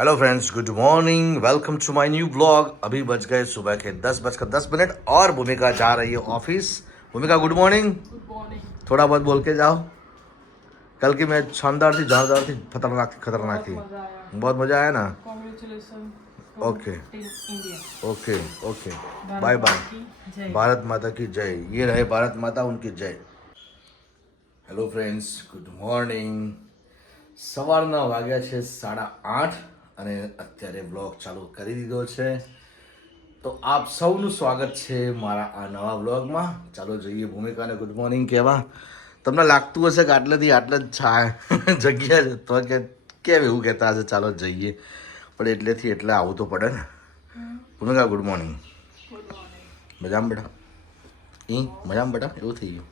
Hello friends, good morning. Welcome to my new blog. अभी बज गए सुबह के 10:10 और भूमिका जा रही है ऑफिस। भूमिका गुड मॉर्निंग। Good morning. थोड़ा बहुत बोल के जाओ। कल की मैच शानदार थी, जानदार थी, खतरनाक थी। मजा आया। बहुत मजा आया ना। Congratulation okay team India. Okay okay, Bharat बाय माता बाय। की जय। भारत माता की जय। ये रहे भारत माता, उनकी जय। Hello friends, good morning. સવારના વાગ્યા છે 8:30 અને અત્યારે બ્લોગ ચાલુ કરી દીધો છે. તો આપ સૌનું સ્વાગત છે મારા આ નવા બ્લોગમાં. ચાલો જઈએ ભૂમિકાને ગુડ મોર્નિંગ કહેવા. તમને લાગતું હશે કે આટલેથી આટલે જ જગ્યા છે તો કેમ એવું કહેતા હશે ચાલો જઈએ, પણ એટલેથી એટલે આવવું તો પડે ને. ભૂમિકા ગુડ મોર્નિંગ. Good morning. મજામાં બેટા? મજામાં બેટા? એવું થઈ ગયું.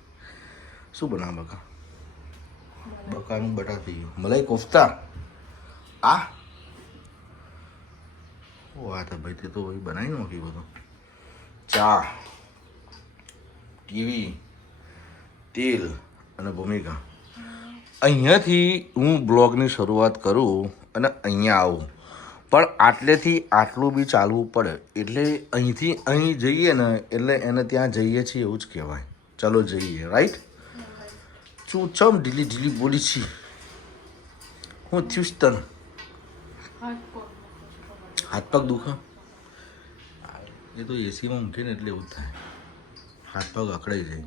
શું બનાવ બકા? બકાનું બટા થઈ ગયું. મલાઈ કોફતા. આ આ તો ભાઈ તે તો ભાઈ બનાવી નાખી બધું. ચા, ટીવી, તેલ અને ભૂમિકા. અહીંયાથી હું બ્લોગની શરૂઆત કરું અને અહીંયા આવું, પણ આટલેથી આટલું બી ચાલવું પડે. એટલે અહીંથી અહીં જઈએ ને એટલે એને ત્યાં જઈએ છીએ એવું જ કહેવાય. ચાલો જઈએ. રાઈટ? શું ચમ ઢીલી ઢીલી બોલી છી? હું થયું તને? હાથ પગ દુખે? એ તો એસીમાં મૂકે ને એટલે એવું જ થાય. હાથ પગ અકળાઈ જાય.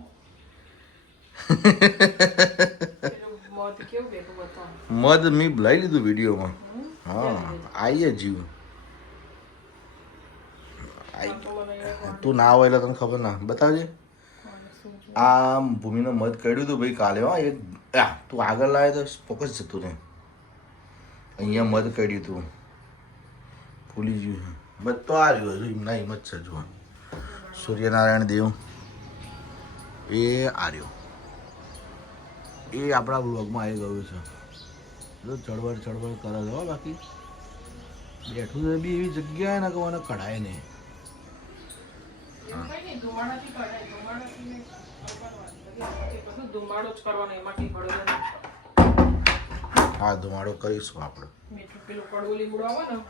મધ મેં લઈ લીધું વિડીયોમાં. હા, આઈએ જીવ. તું ના હોય એટલે તને ખબર ના બતાવજે. આ ભૂમિનો મધ કાઢ્યું હતું ભાઈ કાલે. હા, તું આગળ લાવે તો ફોકસ જતું રહે. અહીંયા મધ કાઢ્યું હતું, ભૂલી ગયું. મધ તો આ રહ્યું હજુ એમના હિંમત છે. જુઓ, સૂર્યનારાયણ દેવ એ આ રહ્યો. એ આપણા બ્લોગમાં આવી ગયું છે. જો ચળવળ કરે છે. બાકી બેઠું છે બી એવી જગ્યાએ ના કહો કઢાય નહીં. હા, ધુમાડો કરીશું આપણે.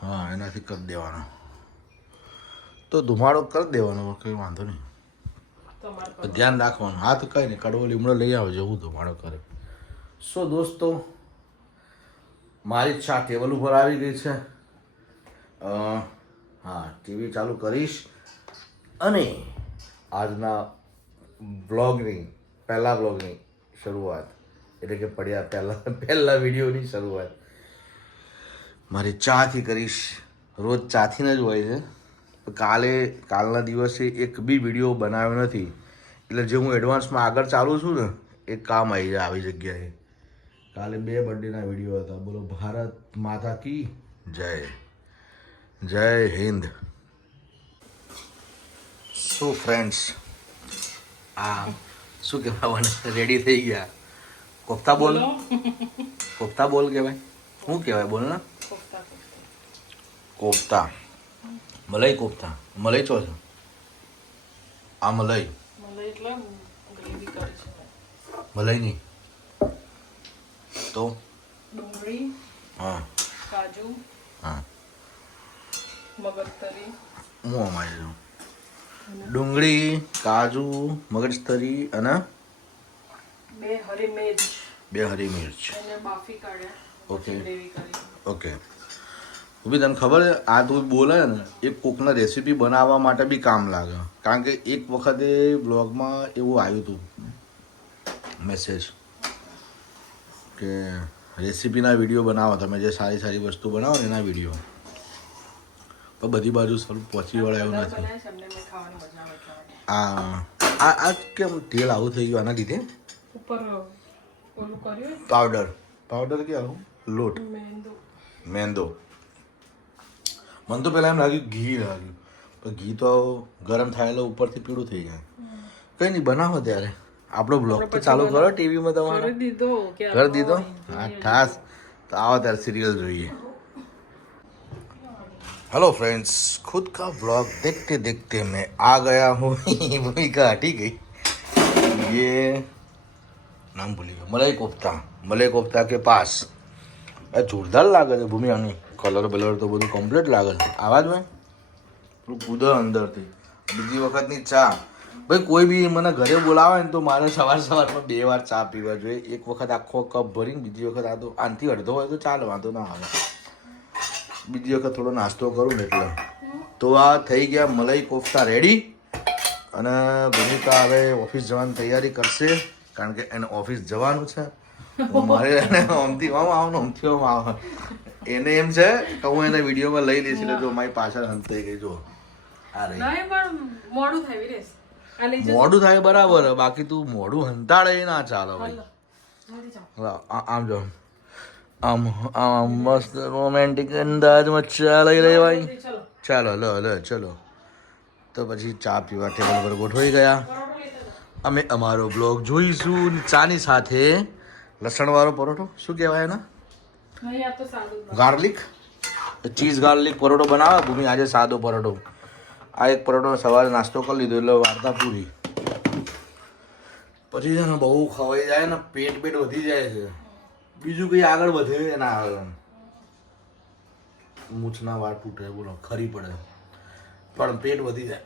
હા, એનાથી કરી દેવાનો. તો ધુમાડો કરી દેવાનો, કંઈ વાંધો નહીં. ધ્યાન રાખવાનું. હા તો કઈ નહીં, કડવો લીમડો લઈ આવજો, હું ધુમાડો કરે. સો દોસ્તો, મારી ચા ટેબલ ઉપર આવી ગઈ છે. હા, ટીવી ચાલુ કરીશ અને આજના પહેલા બ્લોગની શરૂઆત, એટલે કે પહેલા વિડીયોની શરૂઆત મારી ચાથી કરીશ. રોજ ચાથી જ હોય છે. કાલના દિવસે એક બી વિડીયો બનાવ્યો નથી, એટલે જે હું એડવાન્સમાં આગળ ચાલું છું ને એ કામ આવી જાય આવી જગ્યાએ. કાલે 2 બર્થડેના વિડીયો હતા. બોલો ભારત માતા કી જય. જય હિન્દ. શું ફ્રેન્ડ્સ, આ શું કહેવાય, રેડી થઈ ગયા. કોફતા બોલ. કોફતા બોલ કહેવાય. શું કહેવાય બોલ ને? કોફતા. મલાઈ કોફતા. મલાઈ ચો છે આ? મલાઈ મલાઈ નહીં તો ડુંગળી, હા કાજુ, હા મગજતરી, હું અમારી છું. ડુંગળી, કાજુ, મગજતરી અને 2 હરી મિર્ચ. 2 હરી મિર્ચ. એને બાફી કાઢ્યા. ઓકે ગ્રેવી કરી. ઓકે. બી તને ખબર છે આ તું બોલે ને એ કોકના રેસીપી બનાવવા માટે બી કામ લાગે. કારણ કે એક વખતે બ્લોગમાં એવું આવ્યું હતું મેસેજ કે રેસીપીના વિડીયો બનાવો તમે, જે સારી સારી વસ્તુ બનાવો ને એના વિડીયો. પણ બધી બાજુ સારું પહોંચી વળે એવું નથી. આ કેમ તેલ આવું થઈ ગયું આના લીધે? ઉપર ઓલું કર્યું પાવડર કે આવું લોટ મેંદો. મને તો પહેલાં એમ લાગ્યું ઘી લાગ્યું, પણ ઘી તો ગરમ થાય એટલે ઉપરથી પીળું થઈ જાય. કંઈ નહીં, બનાવો ત્યારે. આપણો બ્લોગ તો ચાલુ કરો ટીવીમાં તમારો. કરી દીધો? હા ઠાસ. તો આવો ત્યારે સિરિયલ જોઈએ. हेलो फ्रेंड्स, खुद का ब्लॉग देखते देखते मैं आ गया हूँ. भूमिका हटी गई. ये नाम भूली गया. मलाई कोफ्ता के पास. જોરદાર લાગે છે ભૂમિ. આની કલર બલર તો બધું કમ્પ્લીટ લાગે છે. આવા જ ભાઈ થોડું કૂદો અંદરથી. બીજી વખતની ચા ભાઈ કોઈ બી મને ઘરે બોલાવે ને તો મારે સવારમાં 2 વાર ચા પીવા જોઈએ. એક વખત આખો કપ ભરીને બીજી વખત આ તો આનથી અડધો હોય તો ચાલે, વાંધો ના આવે. બીજી વખત થોડો નાસ્તો કરું ને એટલે. તો આ થઈ ગયા મલાઈ કોફતા રેડી. અને ભૂમિકા હવે ઓફિસ જવાની તૈયારી કરશે કારણ કે એને ઓફિસ જવાનું છે. મારે એને આમથી આમ આવવાનું આમથી આમ આવે. એને એમ છે કે હું એને વિડીયોમાં લઈ લઈશ એટલે જો મારી પાછળ હંતાઈ ગઈ જો આ રહી. નહીં પણ મોડું થાય વિરેશ. આ લઈ જજો. મોડું થાય બરાબર, બાકી તું મોડું હંતાડે ના ચાલે ભાઈ. જલ્દી જાઓ. આમ જો આમ આમ મસ્ત રોમેન્ટિક અંદાજમાં ચા લઈ રહી ભાઈ. ચલો ચાલો લો ચલો. તો પછી ચા પીવા ટેબલ પર ગોઠવાઈ ગયા. પરોઠો લેતા જાઓ. અમે અમારો બ્લોગ જોઈશું. ચાની સાથે લસણવાળો પરોઠો, શું કહેવાય એના, નહીં આ તો સાદું જ ગાર્લિક ચીઝ ગાર્લિક પરોઠો બનાવે ભૂમિ આજે. સાદો પરોઠો. આ એક પરોઠો સવારે નાસ્તો કરી લીધો એટલે વાર્તા પૂરી. પછી છે ને બહુ ખવાઈ જાય ને પેટ વધી જાય છે. બીજું કંઈ આગળ વધે ના આવે. મૂછના વાળ તૂટે બોલો, ખરી પડે પણ પેટ વધી જાય.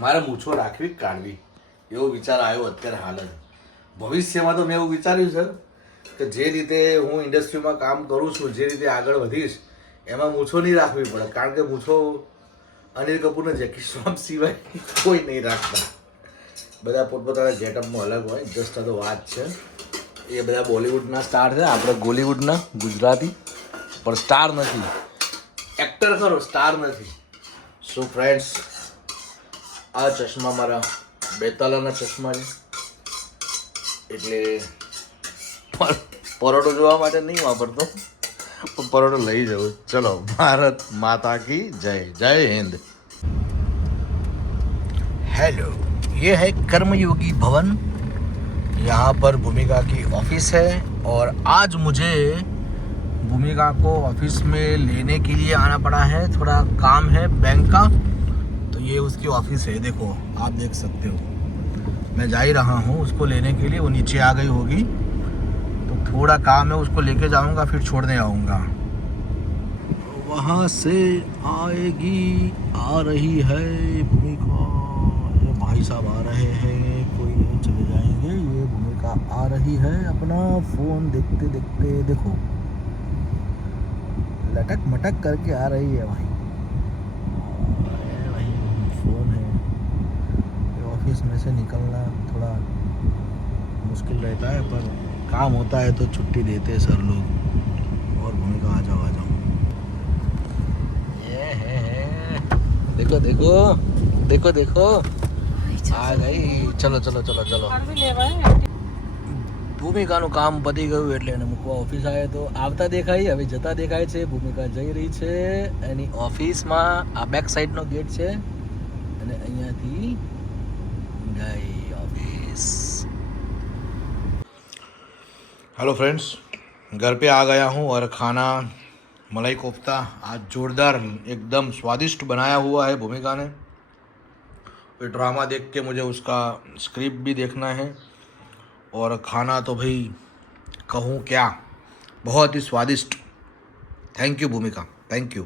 મારે મૂછો રાખવી કે કાઢવી એવો વિચાર આવ્યો અત્યારે હાલ જ. ભવિષ્યમાં તો મેં એવું વિચાર્યું છે કે જે રીતે હું ઇન્ડસ્ટ્રીમાં કામ કરું છું, જે રીતે આગળ વધીશ એમાં મૂછો નહીં રાખવી પડે. કારણ કે મૂછો અનિલ કપૂરને જેકી શ્રોફ સિવાય કોઈ નહીં રાખતા. બધા પોતપોતાના ગેટઅપમાં અલગ હોય. જસ્ટ આ તો વાત છે. એ બધા બોલિવૂડના સ્ટાર છે, આપણે ગોલીવુડના ગુજરાતી પણ સ્ટાર નથી. એક્ટર ખરો, સ્ટાર નથી. સો ફ્રેન્ડ્સ, આ ચશ્મા મારા બેતાલાના ચશ્મા છે એટલે પરોઠો જોવા માટે નહીં વાપરતો પણ પરોઠો લઈ જાઉં. ચલો, ભારત માતા કી જય. જય हिंद. हेलो, ये है कर्मयोगी भवन. यहाँ पर भूमिका की ऑफिस है और आज मुझे भूमिका को ऑफिस में लेने के लिए आना पड़ा है. थोड़ा काम है बैंक का. तो ये उसकी ऑफिस है, देखो आप देख सकते हो. मैं जा ही रहा हूँ उसको लेने के लिए. वो नीचे आ गई होगी तो थोड़ा काम है, उसको लेके जाऊँगा फिर छोड़ने आऊँगा. वहाँ से आएगी, आ रही है भूमिका. ये भाई साहब आ रहे हैं, कोई नहीं चले जाएंगे. ये भूमिका आ रही है, अपना फोन देखते देखते देखो लटक मटक करके आ रही है भाई. भाई फोन है. ऑफिस में से निकलना थोड़ा मुश्किल रहता है पर काम होता है तो छुट्टी देते हैं सर लोग. और भूमिका आ जाओ. ये है, देखो देखो देखो देखो आ गई. चलो ચલો સારું લેવાય. ભૂમિકાનું કામ પતી ગયું એટલે એને મૂકવા ઓફિસ આવે તો આવતા દેખાય, હવે જતા દેખાય છે. ભૂમિકા જઈ રહી છે એની ઓફિસમાં. આ બેક સાઈડનો ગેટ છે અને અહીંયાથી गई ऑफिस. हेलो फ्रेंड्स, घर पे आ गया हूँ और खाना मलाई कोफ्ता आज जोरदार एकदम स्वादिष्ट बनाया हुआ है भूमिका ने. ड्रामा देख के मुझे उसका स्क्रिप्ट भी देखना है और खाना तो भाई कहूँ क्या, बहुत ही स्वादिष्ट. थैंक यू भूमिका, थैंक यू.